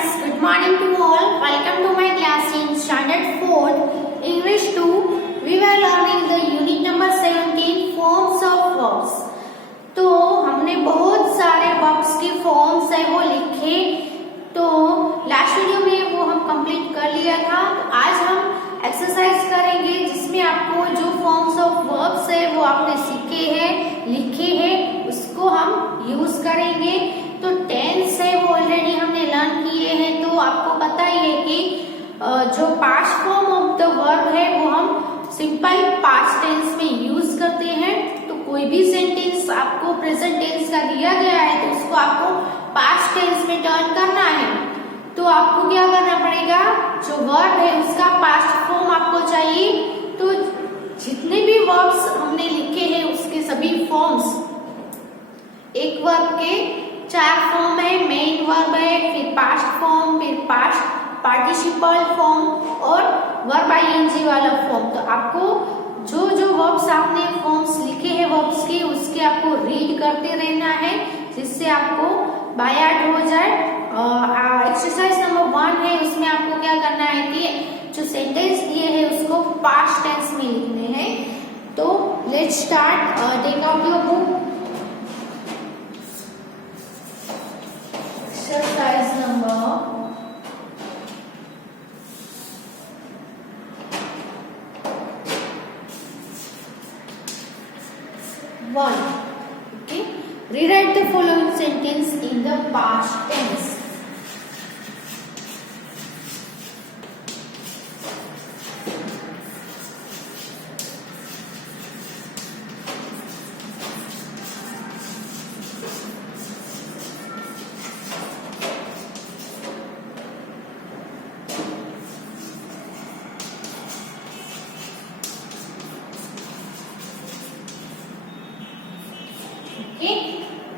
friends, good morning to all. Welcome to my class in Standard 4, English 2. We were learning the unit number 17, forms of verbs. तो हमने बहुत सारे verbs के forms है वो लिखे, तो लास्ट वीडियो में वो हम कंप्लीट कर लिया था। तो आज हम एक्सरसाइज करेंगे जिसमें आपको जो फॉर्म्स ऑफ वर्ब्स है वो आपने सीखे हैं, लिखे हैं, उसको हम यूज करेंगे। तो टेंस है वो ऑलरेडी हमने लर्न किए हैं, तो आपको पता ही है कि जो past form of the verb है वो हम सिंपल पास्ट टेंस में यूज करते हैं। तो कोई भी सेंटेंस आपको प्रेजेंट टेंस का दिया गया है तो उसको आपको पास्ट टेंस में टर्न करना है। तो आपको क्या करना पड़ेगा, जो वर्ब है उसका पास्ट फॉर्म आपको चाहिए। तो जितने भी वर्ब्स हमने लिखे हैं उसके सभी फॉर्म्स, एक वर्ब के 4 फॉर्म है, मेन वर्ब है, फिर पास्ट फॉर्म, फिर पास्ट पार्टिसिपल फॉर्म और वर्ब आईएनजी वाला फॉर्म। तो आपको जो जो वर्ब्स आपने फॉर्म्स लिखे हैं वर्ब्स के, उसके आपको रीड करते रहना है जिससे आपको बाय हार्ट हो जाए। एक्सरसाइज नंबर 1 है, उसमें आपको क्या करना है कि जो सेंटेंस दिए हैं उसको पास्ट टेंस में लिखने हैं। तो let's start. Take out your book. Exercise number 1. Okay, rewrite the following sentence in the past tense.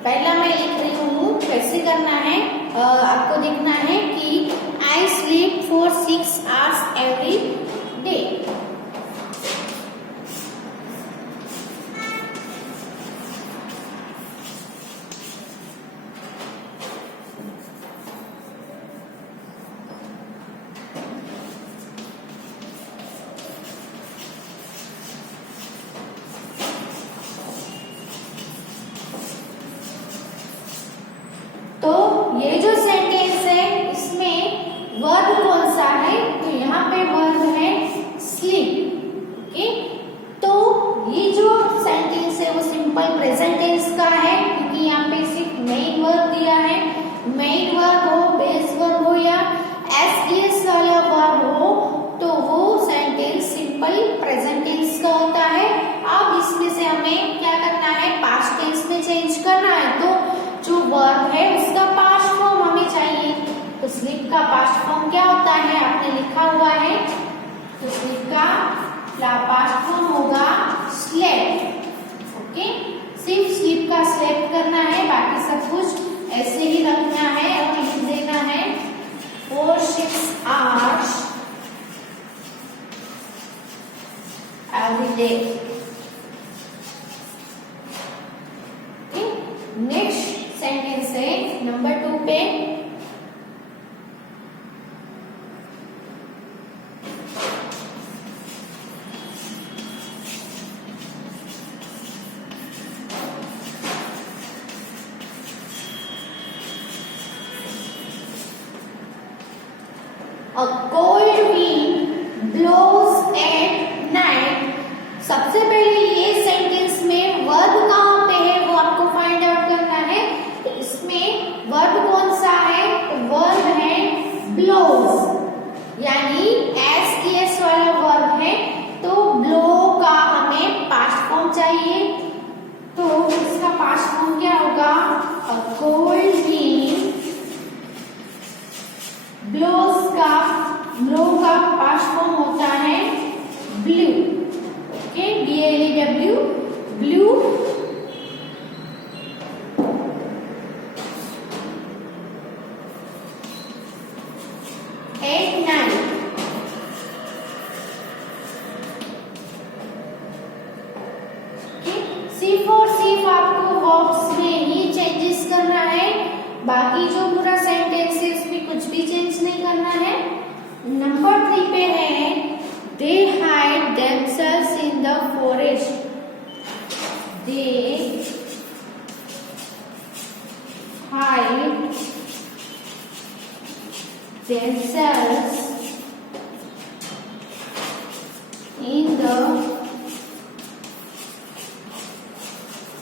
पहला मैं लिख रही हूँ, कैसे करना है आपको देखना है कि I sleep for 6 hours every day. तो ये जो सेंटेंस है इसमें वर्ब कौन सा है, तो यहाँ पे वर्ब है स्लीप। ओके, तो ये जो सेंटेंस है वो सिंपल प्रेजेंट टेंस का है क्योंकि यहाँ पे सिर्फ मेन वर्ब दिया है। मेन वर्ब हो, बेस वर्ब हो या एस वाला वर्ब हो तो वो सेंटेंस सिंपल प्रेजेंट टेंस का होता है। अब इसमें से हमें क्या करना है, पास्ट टेंस में चेंज करना है। तो जो वर्ब है उसका पास्ट फॉर्म हमें चाहिए। तो स्लीप का पास्ट फॉर्म क्या होता है, आपने लिखा हुआ है। तो स्लीप का पास्ट फॉर्म होगा स्लेप्ट। ओके, सिर्फ स्लीप का स्लेप्ट करना है, बाकी सब कुछ ऐसे ही रखना है और लिख देना है 4 6 hours every day। Next sentence है नंबर 2 पे। A cold wind blows at night। सबसे पहले ये सेंटेंस में वर्ब कहाँ पे है वो आपको फाइंड आउट करना है। तो इसमें वर्ब कौन सा है, तो वर्ब है ब्लोज, यानी एस वाला वर्ब है। तो ब्लो का हमें पास्ट फॉर्म चाहिए। तो इसका पास्ट फॉर्म क्या होगा, अ कोल्ड विंड ब्लोज का ब्लो का पास्ट फॉर्म होता है blue. Okay, BLEW, blue. At night। सिर्फ आपको वर्ब्स में ही चेंजेस करना है, बाकी जो पूरा सेंटेंस है उसमें कुछ भी change themselves in the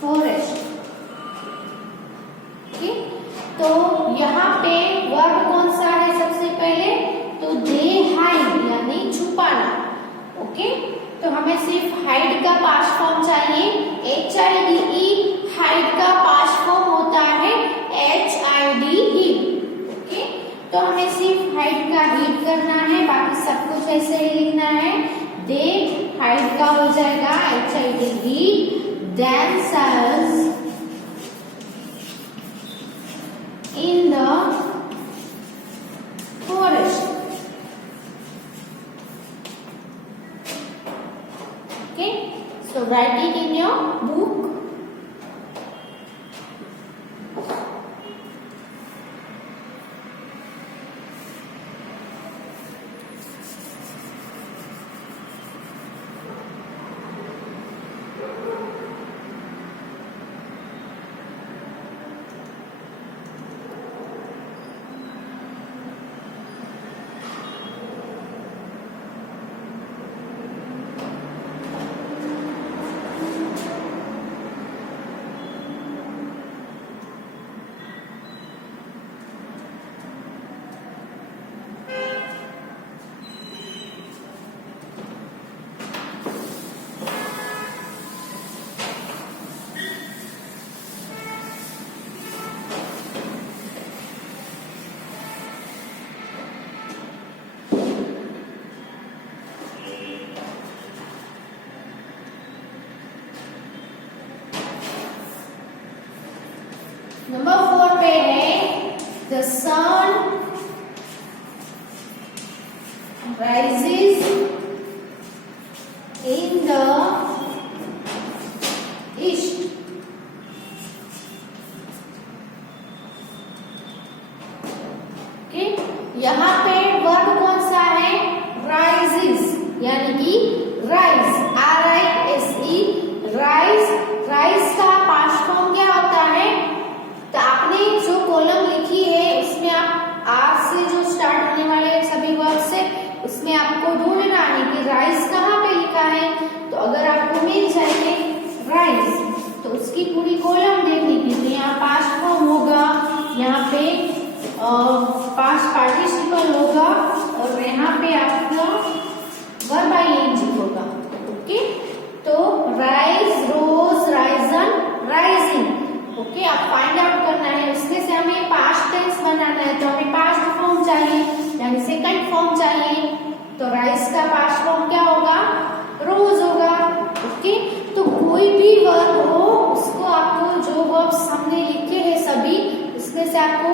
forest. Okay, तो यहाँ पे वर्ब कौन सा है सबसे पहले? तो दे हाइड यानी छुपाना. ओके, तो हमें सिर्फ हाइड का पास्ट फॉर्म चाहिए. HIDE हाइड का पास्ट फॉर्म होता है HID हिड. ओके, तो हमें सिर्फ हाइड का हिड करना है, बाकी सब कुछ ऐसे ही लिखना है. दे हाइड का हो जाएगा HID hid themselves in the forest. Okay, so write it in your book. Number 4 पे है the sun rises in the east. Okay, यहाँ पे वर्ब कौन सा है? rises यानी कि rise, RISE rise. rise का पास्ट फॉर्म क्या होता है? तो आपने जो कॉलम लिखी है उसमें आप R से जो स्टार्ट होने वाले सभी वर्ड से उसमें आपको ढूंढना है कि राइज कहाँ पे लिखा है. तो अगर आपको मिल जाए राइज तो उसकी पूरी कॉलम देखनी थी. तो यहाँ पास्ट फॉर्म होगा, यहाँ पे पास्ट पार्टिसिपल होगा और यहाँ पे आपका वर्ब ING होगा. ओके, तो राइज, रोज, राइजन, राइजिंग. ओके, आप फाइंड आउट करना है. उसमें से हमें पास्ट टेंस बनाना है, तो हमें पास्ट फॉर्म चाहिए यानी सेकंड फॉर्म चाहिए. तो राइज का पास्ट फॉर्म क्या होगा? रोज होगा. ओके, तो कोई भी वर्ब हो उसको आपको जो वर्ब हमने लिखे हैं सभी उसमें से आपको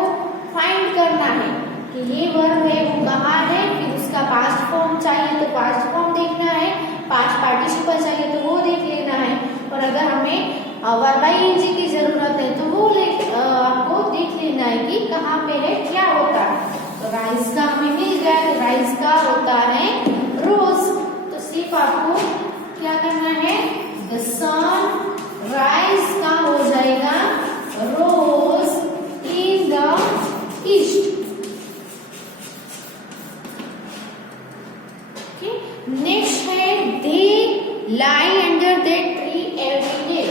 फाइंड करना है कि ये वर्ब है वो कहाँ है. फिर उसका पास्ट फॉर्म चाहिए तो पास्ट फॉर्म देखना है, पास्ट पार्टिसिपल चाहिए तो वो देख लेना है. और अगर हमें वर्ब ING की जरूरत है तो वो आपको देख लेना है कि कहाँ पे है, क्या होता है. तो राइज का हमें मिल गया. तो राइज का होता है रोज. तो सिर्फ आपको क्या करना है? द सन राइज का हो जाएगा rose in the east. Next है they lay under that tree every day.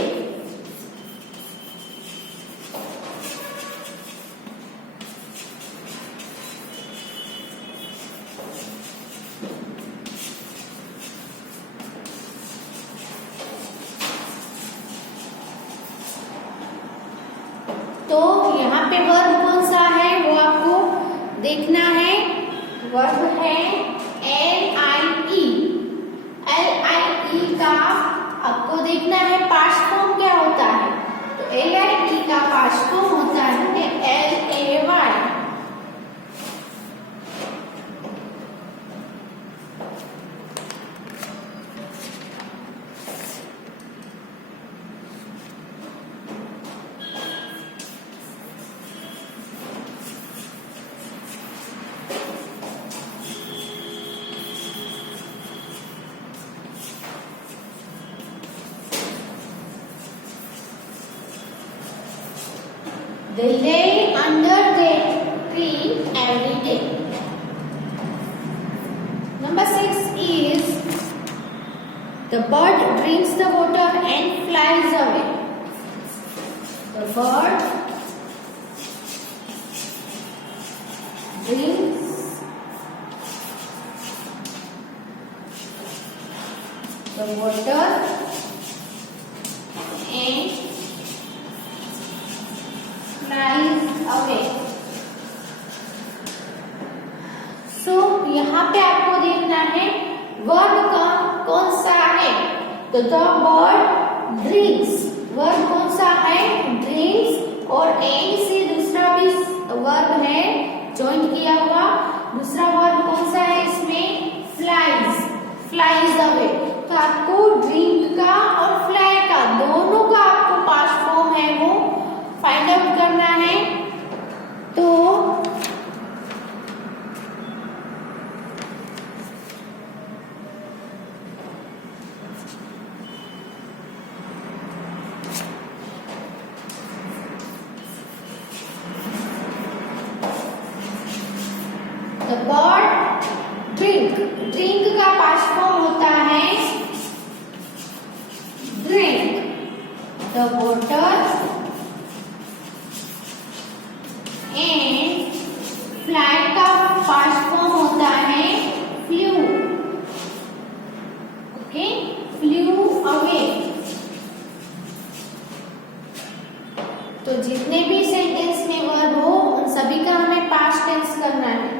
तो यहाँ पे वर्ब कौन सा है वो आपको देखना है. वर्ब है LIE. LIE का आपको देखना है पास्ट फॉर्म क्या होता है. तो LIE का पास्ट फॉर्म होता है LAY. They lay under that tree every day. The bird drinks the water and flies away. The bird drinks the water and flies away. So यहाँ पे आपको देखना है वर्ब कौन सा है। तो द बर्ड ड्रिंक्स, वर्ब कौन सा है? ड्रिंक्स, और एंड से दूसरा भी वर्ब है जॉइंट किया हुआ। दूसरा वर्ब कौन सा है इसमें? Flies, flies away. तो आपको ड्रिंक का और फ्लाई का दोनों का आपको पास्ट फॉर्म है वो फाइंड आउट करना है। तो The bird drink, drink का पास्ट फॉर्म होता है drink. The water and fly का पास्ट फॉर्म होता है flew. Okay, flew away. तो जितने भी सेंटेंस में वर्ब हो उन सभी का हमें पास्ट टेंस करना है।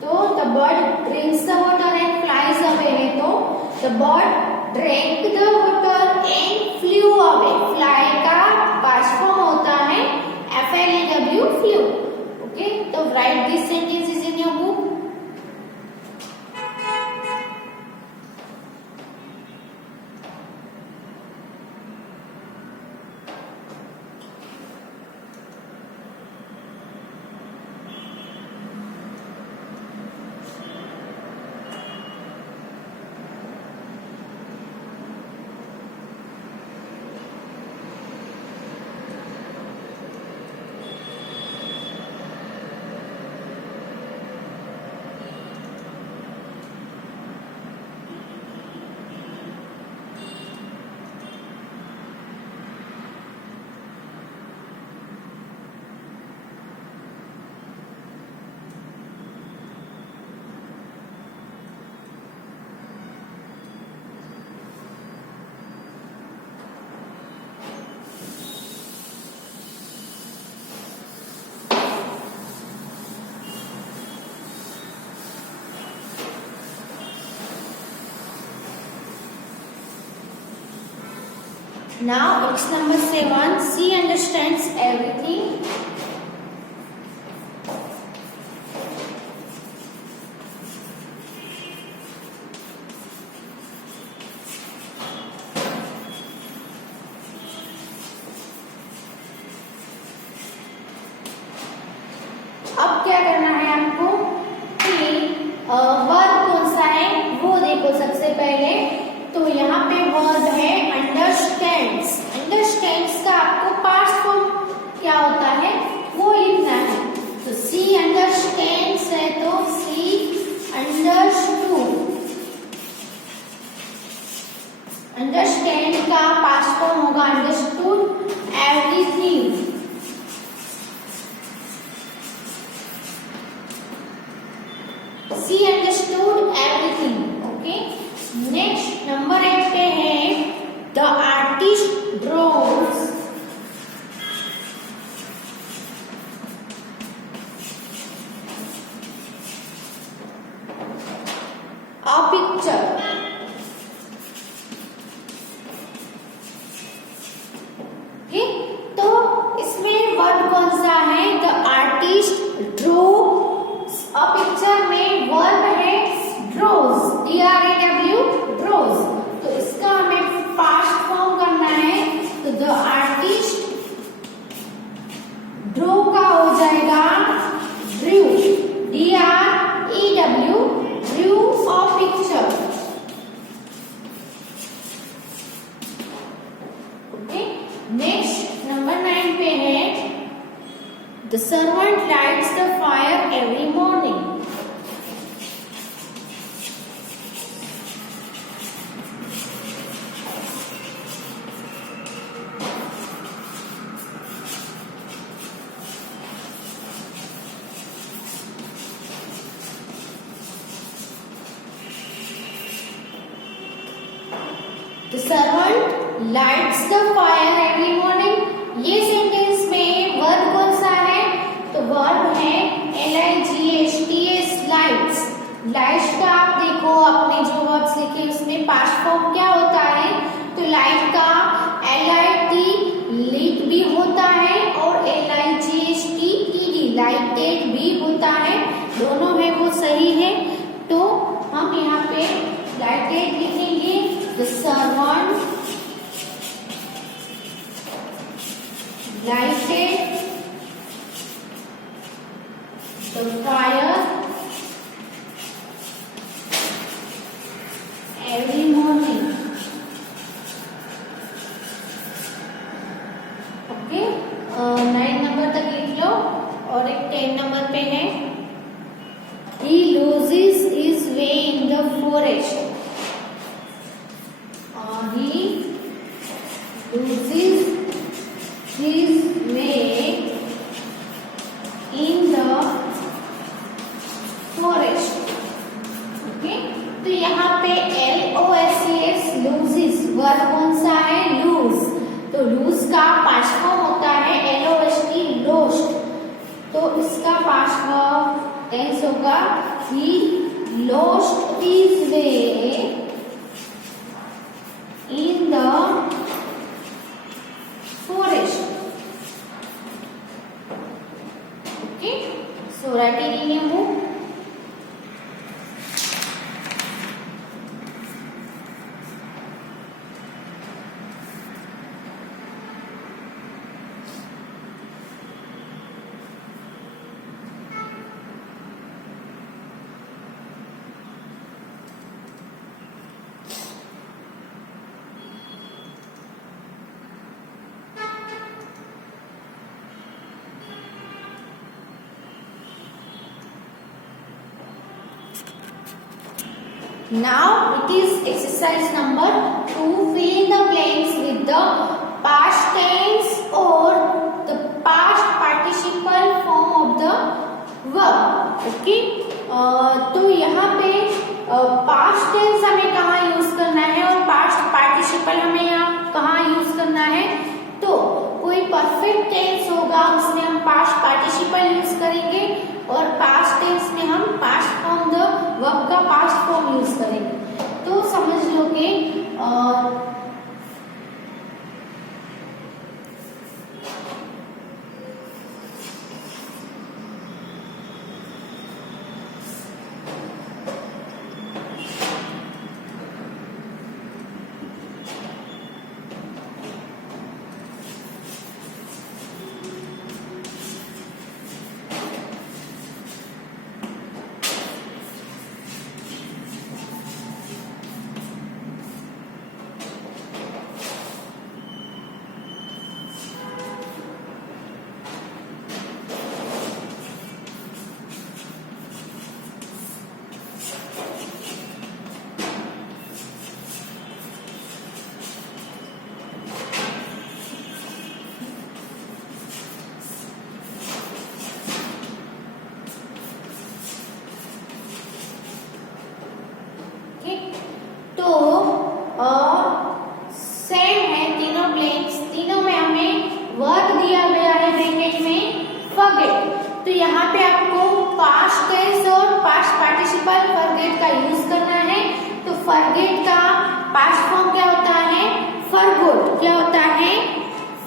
तो the bird drinks the water and flies away है, तो the bird drank the water and flew away. Fly का past form होता है FLAW, flew. Okay, तो write these sentences in your book. Now it's number 7. She understands everything. अब क्या करना है आपको कि वर्ब कौन सा है वो देखो। सबसे पहले तो यहाँ पे वर्ब है अंडरस्टैंड्स। अंडरस्टैंड्स का आपको पास्ट फॉर्म क्या होता है वो लिखना है। तो सी अंडरस्टैंड्स है तो सी अंडरस्टूड। अंडरस्टैंड का पास्ट फॉर्म होगा understood everything. She understood everything. Okay. Next number 8 पे है the artist draws a picture. Okay. तो इसमें वर्ब कौन सा है? the artist draws a picture में वर्ब है draws, DRAW, draws। तो इसका हमें पास्ट फॉर्म करना है। तो द आर्टिस्ट ड्रो का हो जाएगा Drew, DREW, drew a picture. The servant lights the fire every morning. ये सेंटेंस में वर्ब कौन सा है? तो वर्ब है LIGHTS, लाइट्स। लाइट्स का आप देखो, आपने जो वर्ब्स लिखे उसमें पास्ट फॉर्म क्या होता है? तो लाइट का LIT lit भी होता है और LIGHT लाइटेड भी होता है, दोनों है वो सही है। तो हम यहाँ पे लाइटेड लिखेंगे। The servant lighted the fire every morning. Okay, 9 number तक लिख लो और एक 10 नंबर पे है He loses his way in the forest. He loses his way in the forest. Okay? तो यहाँ पे LOSES loses वर्ब कौन सा है? lose। तो lose का पास्ट फॉर्म होता है LOST lost। तो इसका पास्ट फॉर्म टेंस होगा he lost his way in the forest. Okay, so write it in your book. Now it is exercise number 2. Fill in the blanks with the past tense or the past participle form of the verb. Okay? तो यहाँ पे past tense हमें कहाँ use करना है और past participle हमें यहाँ कहाँ यूज करना है? तो कोई परफेक्ट टेंस होगा उसमें हम पास्ट पार्टिसिपल यूज करेंगे और पास्ट टेंस में हम पास्ट फॉर्म द वर्ब का पास्ट फॉर्म यूज करेंगे। तो समझ लो कि सेम है तीनों ब्लैंक्स, तीनों में हमें वर्ब दिया गया है ब्रैकेट में फॉरगेट। तो यहाँ पे आपको पास्ट टेंस और पास्ट पार्टिसिपल फॉरगेट का यूज करना है। तो फॉरगेट का पास्ट फॉर्म क्या होता है? फॉरगोट। क्या होता है?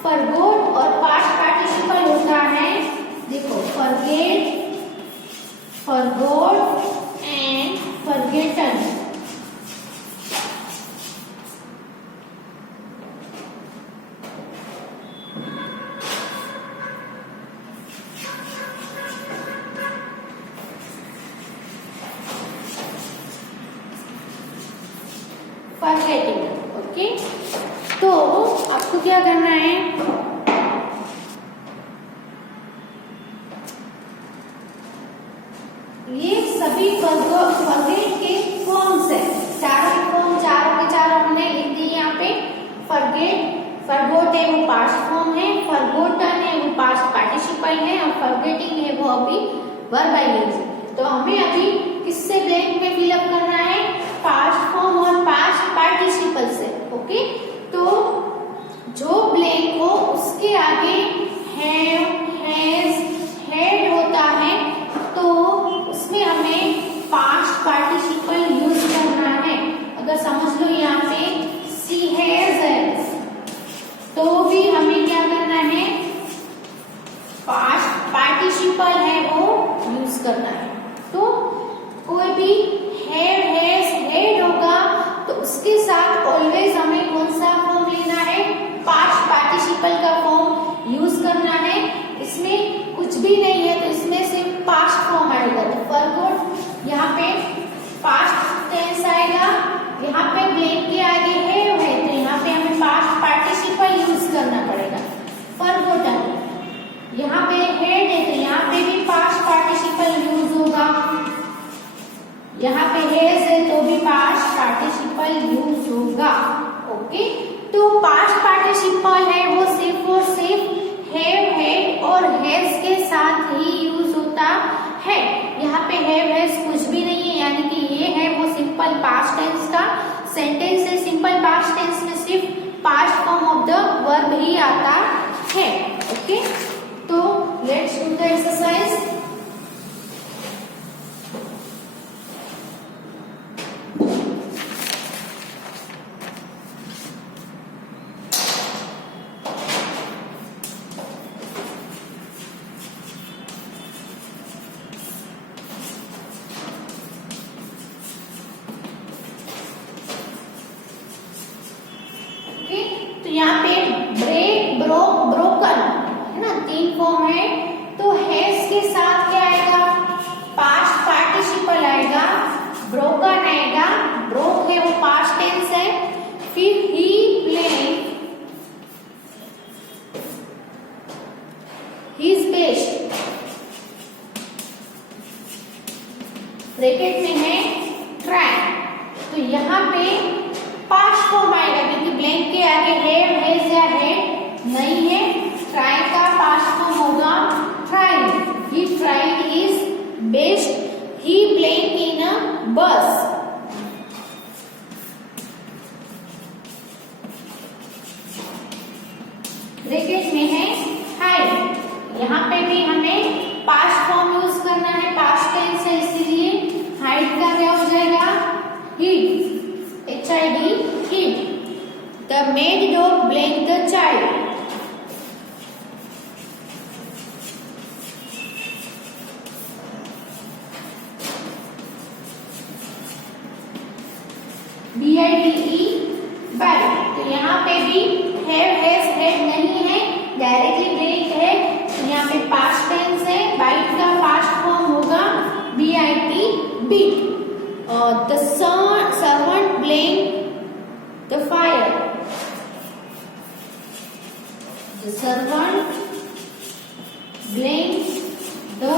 फॉरगोट। और पास्ट पार्टिसिपल होता है, देखो, forget, forgot and forgotten. forgetting. Okay, तो आपको क्या करना है? ये सभी फॉरगेट के फॉर्म्स है, चारों के फॉर्म, चारों के चारों हमने लिख दिए यहाँ पे। फॉरगेट, फॉरगॉट है वो पास्ट फॉर्म है, फॉरगॉटन है वो पास्ट पार्टिसिपल है और फॉरगेटिंग है वो अभी वर्ब आईएनजी। तो हमें अभी किससे ब्लैंक में फिलअप करना है? पास्ट फॉर्म और पास्ट पार्टिसिपल से। ओके, तो जो ब्लैंक हो उसके आगे हैव, हैज, हैड होता है तो उसमें हमें पास्ट पार्टिसिपल यूज करना है। अगर समझ लो यहाँ पे सी हैज तो भी हमें क्या करना है, पास्ट पार्टिसिपल है वो यूज करना है। तो कोई भी हैव, हैज, हैड होगा तो उसके साथ ऑलवेज हमें कौन सा फॉर्म लेना है, पास्ट पार्टिसिपल का फॉर्म यूज करना है। इसमें कुछ भी नहीं है तो इसमें सिर्फ पास्ट फॉर्म आएगा। तो फॉरगॉट यहाँ पे पास्ट टेंस आएगा, यहाँ पे ब्लैंक के आगे हैव है तो यहाँ पे हमें पास्ट पार्टिसिपल यूज करना पड़ेगा। फॉरगॉटन, यहाँ पे हैड है तो यहाँ पे भी पास्ट पार्टिसिपल यूज होगा, यहाँ पे हैज है तो भी पास्ट पार्टिसिपल यूज होगा। ओके, तो पास्ट पार्टिसिपल है वो सिर्फ और सिर्फ हैव, हैड और हैज के साथ ही यूज होता है। यहाँ पे हैव, हैज कुछ भी नहीं है, यानी कि ये है वो सिंपल पास्ट टेंस का सेंटेंस है। सिंपल पास्ट टेंस में सिर्फ past form of the verb ही आता है। ओके, तो लेट्स डू द एक्सरसाइज। तो यहाँ पे ब्रेक, ब्रोक, ब्रोकन है ना, तीन फॉर्म है। तो हैज के साथ क्या आएगा, पास्ट पार्टिसिपल आएगा, ब्रोकन आएगा, ब्रोक है वो पास्ट टेंस है। फिर ही प्लेइंग हिज बेस्ट, ब्रैकेट में है ट्राई। तो यहाँ पे पास्ट फॉर्म आएगा क्योंकि ब्लैंक के आगे हैव, हैज या हैड नहीं है। ट्राई का पास्ट फॉर्म होगा tried, he tried his best, he blank in a bus. Bracket में है हाइड, यहाँ पे भी हमें पास्ट फॉर्म यूज करना है, पास्ट टेंस है इसीलिए हाइड का क्या हो जाएगा, hide, HID, hid. The maid dog blanked the child. BIDE, bite. तो यहाँ पे भी have, has, had नहीं है, डायरेक्टली ब्रेक है। तो यहाँ पे पास्ट टेंस है, bite का पास्ट फॉर्म होगा BIT, beat. The servant blanked the fire. The servant blanked the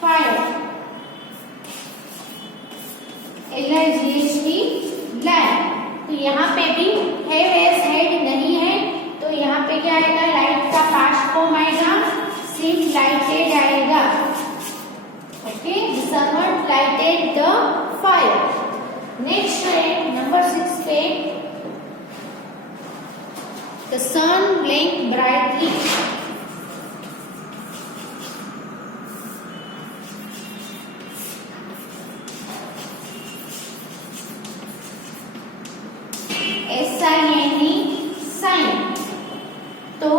fire. LIGHT, light. तो यहाँ पे भी have, has, had नहीं है तो यहाँ पे क्या आएगा, लाइट का पास्ट फॉर्म आएगा, सिर्फ लाइटेड आएगा। Okay, the servant lighted the fire. Next है नंबर 6 पे, the sun blinked brightly. SINE, shine. तो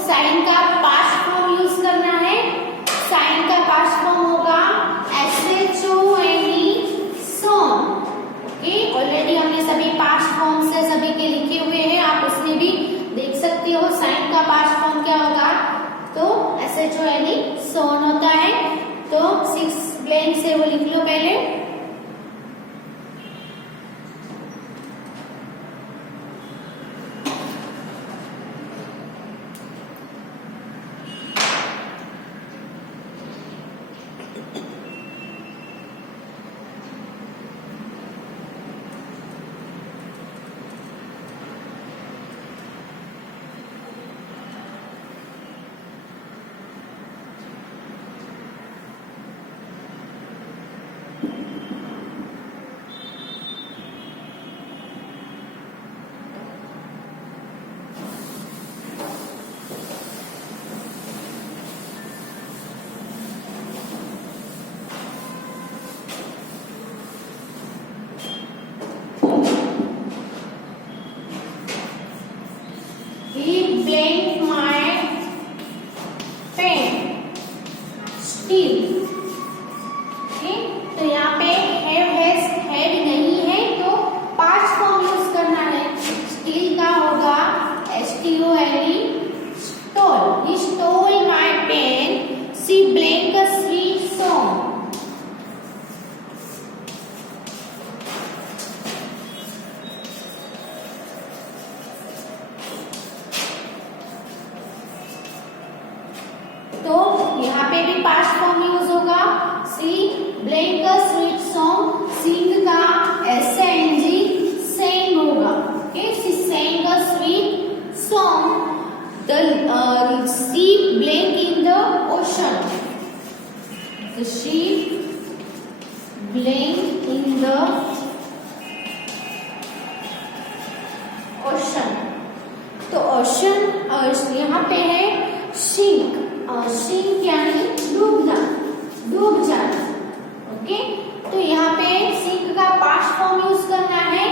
साइन का पास्ट फॉर्म यूज करना है, साइन का पास्ट फॉर्म होगा SHONE, सॉन। ओके, ऑलरेडी हमने सभी पास्ट फॉर्म से सभी के लिखे हुए हैं, आप उसमें भी देख सकते हो साइन का पास्ट फॉर्म क्या होगा। तो SHONE, सॉन होता है। तो 6 ब्लैंक से वो लिख लो पहले। Blank in the ocean. तो ओशन यहाँ पे है सिंक, सिंक यानी डूब जाना। ओके, तो यहाँ पे सिंक का पास्ट फॉर्म यूज करना है,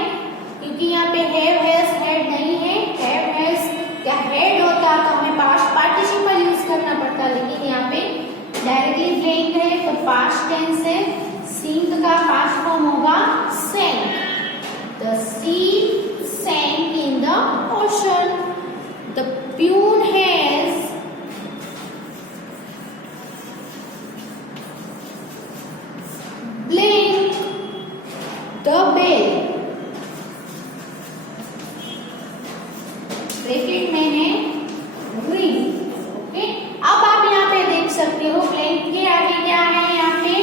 क्योंकि यहाँ पे हैव हैज हैड नहीं है। हैव हैज या हैड होता तो हमें पास्ट पार्टिसिपल यूज करना पड़ता, लेकिन यहाँ पे डायरेक्टली ब्लैंक है तो पास्ट टेंस है। सिंक का पास्ट फॉर्म होगा sank। The sea sank in the ocean। The peon has blanked the bell। Bracket में है ring। ओके, अब आप यहाँ पे देख सकते हो ब्लैंक के आगे क्या है, यहाँ पे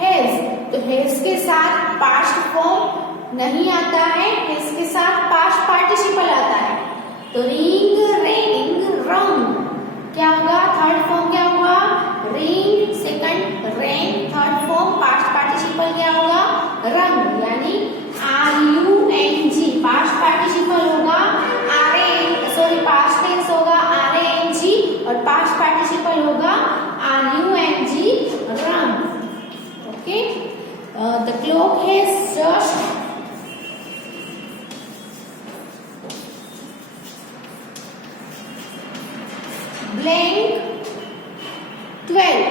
हैज। तो हैज के साथ पास्ट फॉर्म नहीं आता है, हैज के साथ पास्ट पार्टिसिपल आता है। तो रिंग, रेंग, रंग क्या होगा, थर्ड फॉर्म क्या होगा, रिंग, सेकंड रेंग, थर्ड फॉर्म पास्ट पार्टिसिपल क्या होगा, रंग। यानी RUNG पास्ट पार्टिसिपल होगा, पास्ट टेंस होगा RANG और पास्ट पार्टिसिपल होगा RUNG, रंग। Okay, the clock has just blank 12।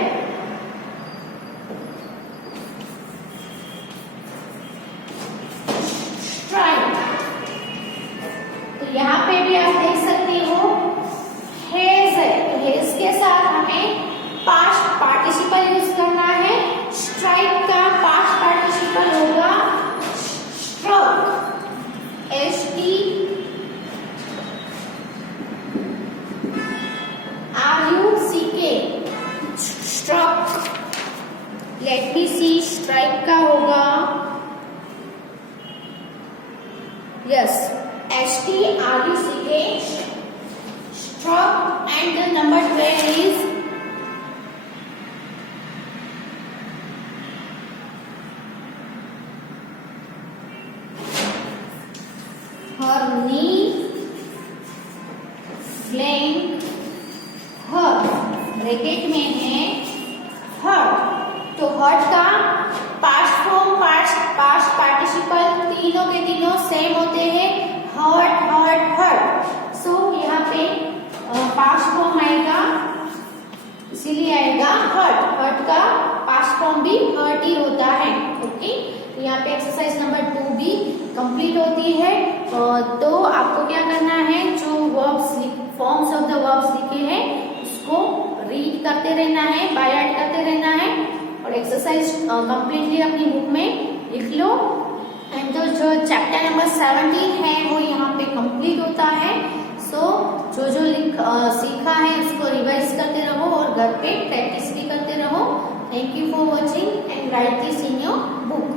strike। तो यहाँ पे भी आप देख सकते हो हैज है, तो हैज के साथ हमें पास्ट पार्टिसिपल यूज करना है। स्ट्राइक का पास्ट पार्टिसिपल होगा struck, STRUCK। लेट मी सी, स्ट्राइक का होगा yes STRUCK, struck। And the number 12 is her knee blank her। Bracket में है हर्ट। तो हर्ट का पास्ट फॉर्म पास्ट पार्टिसिपल तीनों के तीनों सेम होते हैं, हर्ट हर्ट हर्ट। सो यहाँ पे पास्ट फॉर्म आएगा, इसीलिए आएगा हर्ट। हर्ट का पास्ट फॉर्म भी हर्ट ही होता है। ओके, तो यहाँ पे एक्सरसाइज नंबर 2 भी कंप्लीट होती है। तो आपको क्या करना है, जो verbs forms of the verbs लिखे हैं उसको रीड करते रहना है, बाय हार्ट करते रहना है और एक्सरसाइज कंप्लीटली अपनी बुक में लिख लो। एंड तो जो चैप्टर नंबर 17 है वो यहाँ पे कंप्लीट होता है। सो जो सीखा है उसको रिवाइज करते रहो और घर पे प्रैक्टिस भी करते रहो। Thank you for watching and right this in your book.